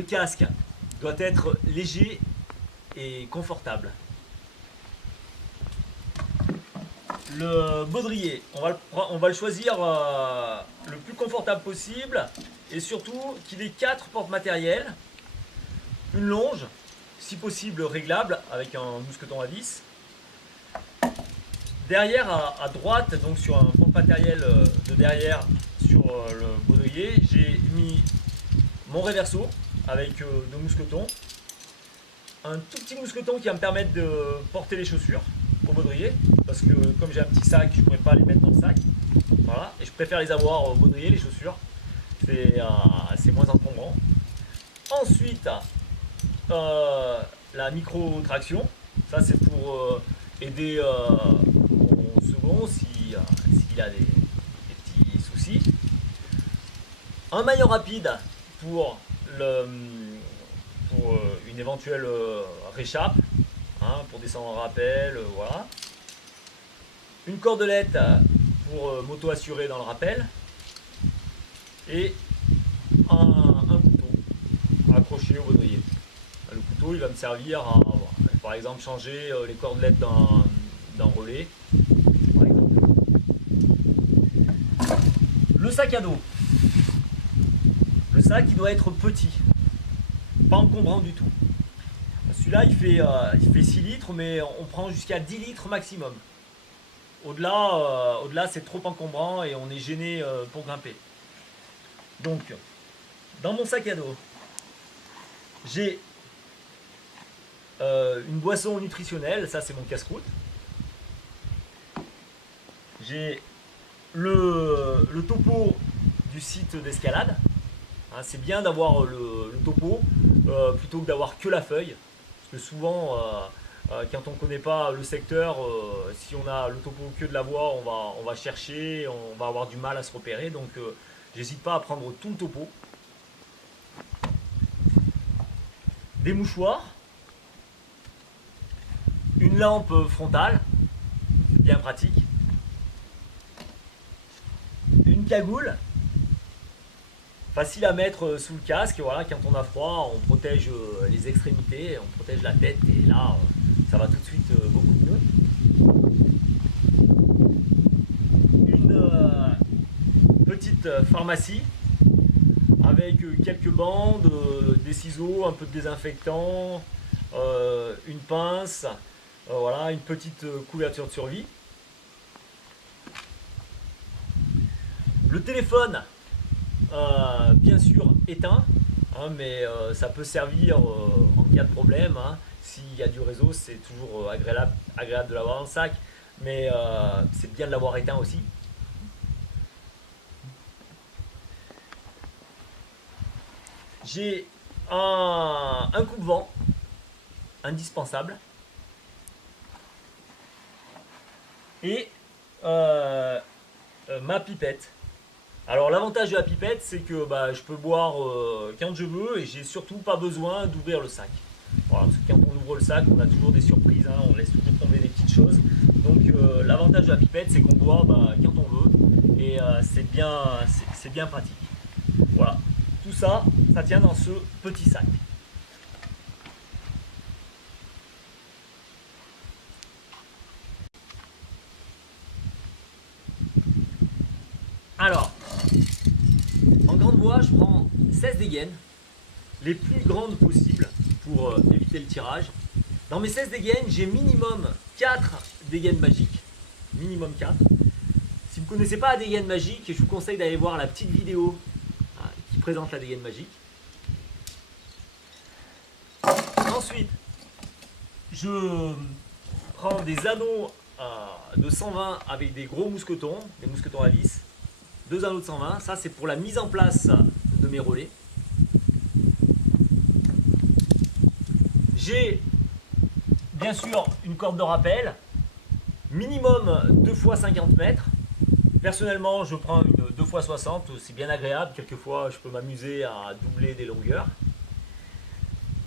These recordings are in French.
Le casque doit être léger et confortable. Le baudrier, on va le choisir le plus confortable possible et surtout qu'il ait 4 portes matérielles, une longe, si possible réglable avec un mousqueton à vis. Derrière à droite, donc sur un porte matériel de derrière sur le baudrier, j'ai mis mon réverso avec 2 mousquetons, un tout petit mousqueton qui va me permettre de porter les chaussures au baudrier, parce que comme j'ai un petit sac, je ne pourrais pas les mettre dans le sac. Voilà, et je préfère les avoir au baudrier, les chaussures. C'est moins encombrant. Ensuite, la micro-traction. Ça, c'est pour aider mon second s'il a des petits soucis. Un maillot rapide pour une éventuelle réchappe. Pour descendre en rappel, voilà. Une cordelette pour m'auto-assurer dans le rappel. Et un couteau accroché au baudrier. Le couteau, il va me servir à, par exemple, changer les cordelettes d'un relais. Par exemple. Le sac à dos. Le sac, il doit être petit, pas encombrant du tout. Celui-là, il fait 6 litres, mais on prend jusqu'à 10 litres maximum. Au-delà, c'est trop encombrant et on est gêné pour grimper. Donc, dans mon sac à dos, j'ai une boisson nutritionnelle, ça c'est mon casse-croûte. J'ai le topo du site d'escalade. C'est bien d'avoir le topo plutôt que d'avoir que la feuille. Parce que souvent, quand on ne connaît pas le secteur, si on a le topo que de la voie, on va chercher, on va avoir du mal à se repérer. Donc, j'hésite pas à prendre tout le topo. Des mouchoirs. Une lampe frontale. C'est bien pratique. Une cagoule. Facile à mettre sous le casque, voilà, quand on a froid, on protège les extrémités, on protège la tête et là, ça va tout de suite beaucoup mieux. Une petite pharmacie avec quelques bandes, des ciseaux, un peu de désinfectant, une pince, voilà, une petite couverture de survie. Le téléphone, bien sûr éteint, mais ça peut servir en cas de problème. S'il y a du réseau, c'est toujours agréable de l'avoir dans le sac, mais c'est bien de l'avoir éteint aussi. J'ai un coupe-vent indispensable et ma pipette. Alors l'avantage de la pipette, c'est que je peux boire quand je veux et j'ai surtout pas besoin d'ouvrir le sac. Voilà, parce que quand on ouvre le sac, on a toujours des surprises, on laisse toujours tomber des petites choses. Donc l'avantage de la pipette, c'est qu'on boit quand on veut et c'est bien pratique. Voilà, tout ça, ça tient dans ce petit sac. Alors, en grande voie, je prends 16 dégaines, les plus grandes possibles pour éviter le tirage. Dans mes 16 dégaines, j'ai minimum 4 dégaines magiques. Minimum 4. Si vous ne connaissez pas la dégaine magique, je vous conseille d'aller voir la petite vidéo qui présente la dégaine magique. Ensuite, je prends des anneaux de 120 avec des gros mousquetons, des mousquetons à vis. 2 anneaux de 120, ça c'est pour la mise en place de mes relais. J'ai bien sûr une corde de rappel, minimum 2 x 50 mètres. Personnellement, je prends une 2 x 60, c'est bien agréable. Quelquefois, je peux m'amuser à doubler des longueurs.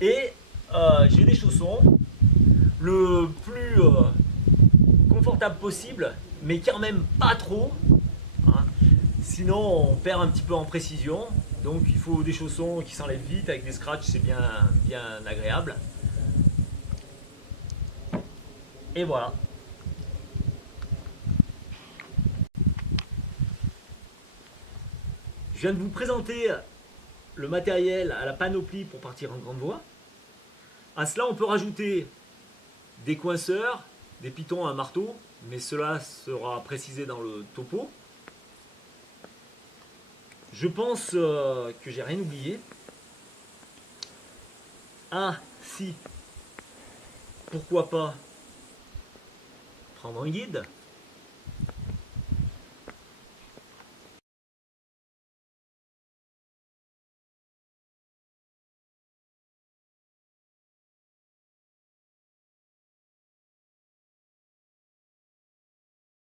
Et j'ai des chaussons le plus confortable possible, mais quand même pas trop. Sinon, on perd un petit peu en précision. Donc il faut des chaussons qui s'enlèvent vite, avec des scratchs c'est bien agréable. Et voilà. Je viens de vous présenter le matériel à la panoplie pour partir en grande voie. À cela on peut rajouter des coinceurs, des pitons à un marteau, mais cela sera précisé dans le topo. Je pense que j'ai rien oublié. Ah, si, pourquoi pas prendre un guide.